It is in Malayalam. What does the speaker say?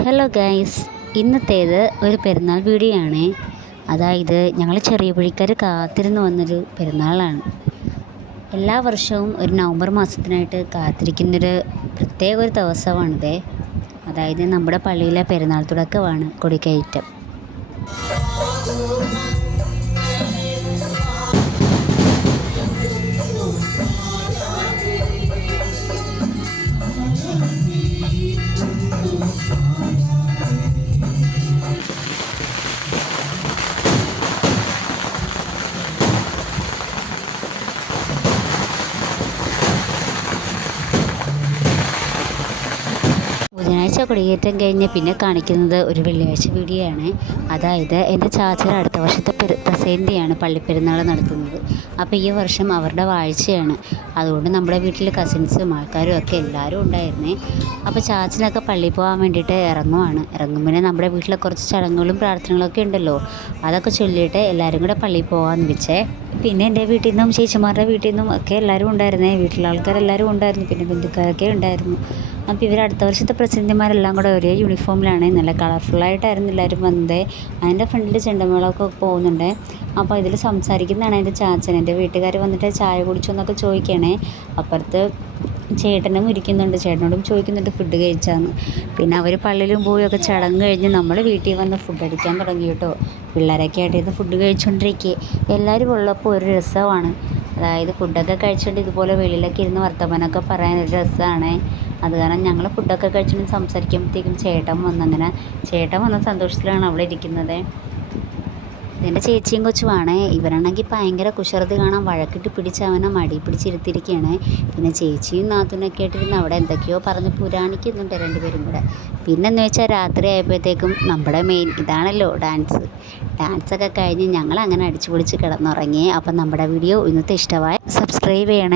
ഹലോ ഗൈസ്, ഇന്നത്തേത് ഒരു പെരുന്നാൾ വീഡിയോ ആണ്. അതായത് ഞങ്ങൾ ചെറിയ പുഴിക്കാർ കാത്തിരുന്ന് വന്നൊരു പെരുന്നാളാണ്. എല്ലാ വർഷവും ഒരു നവംബർ മാസത്തിനായിട്ട് കാത്തിരിക്കുന്നൊരു പ്രത്യേക ഒരു ദിവസമാണിത്. അതായത് നമ്മുടെ പള്ളിയിലെ പെരുന്നാൾ തുടക്കമാണ് കൊടിക്കയറ്റം. ബുധനാഴ്ച കൊടിയേറ്റം കഴിഞ്ഞ് പിന്നെ കാണിക്കുന്നത് ഒരു വെള്ളിയാഴ്ച വീഡിയോ ആണ്. അതായത് എൻ്റെ ചാച്ചയുടെ അടുത്ത വർഷത്തെ പ്രസേന്തിയാണ് പള്ളിപ്പെരുന്നാൾ നടത്തുന്നത്. അപ്പോൾ ഈ വർഷം അവരുടെ വാഴ്ചയാണ്. അതുകൊണ്ട് നമ്മുടെ വീട്ടിൽ കസിൻസും ആൾക്കാരും ഒക്കെ എല്ലാവരും ഉണ്ടായിരുന്നേ. അപ്പോൾ ചാച്ചനൊക്കെ പള്ളിയിൽ പോകാൻ വേണ്ടിയിട്ട് ഇറങ്ങുമ്പോൾ നമ്മുടെ വീട്ടിലെ കുറച്ച് ചടങ്ങുകളും പ്രാർത്ഥനകളൊക്കെ ഉണ്ടല്ലോ, അതൊക്കെ ചൊല്ലിയിട്ട് എല്ലാവരും കൂടെ പള്ളിയിൽ പോകാമെന്ന് വെച്ചേ. പിന്നെ എൻ്റെ വീട്ടിൽ നിന്നും ചേച്ചിമാരുടെ വീട്ടിൽ നിന്നും ഒക്കെ എല്ലാവരും ഉണ്ടായിരുന്നേ. വീട്ടിലെ ആൾക്കാരെല്ലാവരും ഉണ്ടായിരുന്നു, പിന്നെ ബന്ധുക്കാരൊക്കെ ഉണ്ടായിരുന്നു. അപ്പോൾ ഇവർ അടുത്ത വർഷത്തെ പ്രസിഡന്റുമാരെല്ലാം കൂടെ ഒരേ യൂണിഫോമിലാണ്. നല്ല കളർഫുള്ളായിട്ടായിരുന്നു എല്ലാവരും വന്നത്. അതിൻ്റെ ഫ്രണ്ടിൽ ചെണ്ടമേളമൊക്കെ പോകുന്നുണ്ട്. അപ്പോൾ ഇതിൽ സംസാരിക്കുന്നതാണ് എൻ്റെ ചാച്ചൻ. എൻ്റെ വീട്ടുകാർ വന്നിട്ട് ചായ കുടിച്ചോന്നൊക്കെ ചോദിക്കണേ. അപ്പുറത്ത് ചേട്ടനും ഇരിക്കുന്നുണ്ട്, ചേട്ടനോടും ചോദിക്കുന്നുണ്ട് ഫുഡ് കഴിച്ചാന്ന്. പിന്നെ അവർ പള്ളിയിലും പോയൊക്കെ ചടങ്ങ് കഴിഞ്ഞ് നമ്മൾ വീട്ടിൽ വന്ന് ഫുഡ് അടിക്കാൻ തുടങ്ങി കേട്ടോ. പിള്ളേരൊക്കെ ആയിട്ട് ഇത് ഫുഡ് കഴിച്ചുകൊണ്ടിരിക്കുക. എല്ലാവരും ഉള്ളപ്പോൾ ഒരു രസമാണ്. അതായത് ഫുഡൊക്കെ കഴിച്ചുകൊണ്ട് ഇതുപോലെ വെളിയിലൊക്കെ ഇരുന്ന് വർത്തമാനമൊക്കെ പറയാൻ ഒരു രസമാണ്. അത് കാരണം ഞങ്ങൾ ഫുഡൊക്കെ കഴിച്ചുകൊണ്ട് സംസാരിക്കുമ്പോഴത്തേക്കും ചേട്ടൻ വന്ന സന്തോഷത്തിലാണ് അവിടെ ഇരിക്കുന്നത്. എൻ്റെ ചേച്ചിയും കൊച്ചുമാണ്. ഇവരാണെങ്കിൽ ഭയങ്കര കുശൃതി കാണാൻ വഴക്കിട്ട് പിടിച്ച് അവനെ മടി പിടിച്ചിരുത്തിയിരിക്കുകയാണ്. പിന്നെ ചേച്ചിയും നാത്തൂനൊക്കെ ആയിട്ടിരുന്ന് അവിടെ എന്തൊക്കെയോ പറഞ്ഞ് പുരാണിക്കുന്നുണ്ട് രണ്ടുപേരും കൂടെ. പിന്നെന്ന് വെച്ചാൽ രാത്രി ആയപ്പോഴത്തേക്കും നമ്മുടെ മെയിൻ ഇതാണല്ലോ ഡാൻസൊക്കെ കഴിഞ്ഞ് ഞങ്ങൾ അങ്ങനെ അടിച്ചു പൊളിച്ച് കിടന്നുറങ്ങി. അപ്പം നമ്മുടെ വീഡിയോ ഇന്നത്തെ ഇഷ്ടമായി സബ്സ്ക്രൈബ് ചെയ്യണേ.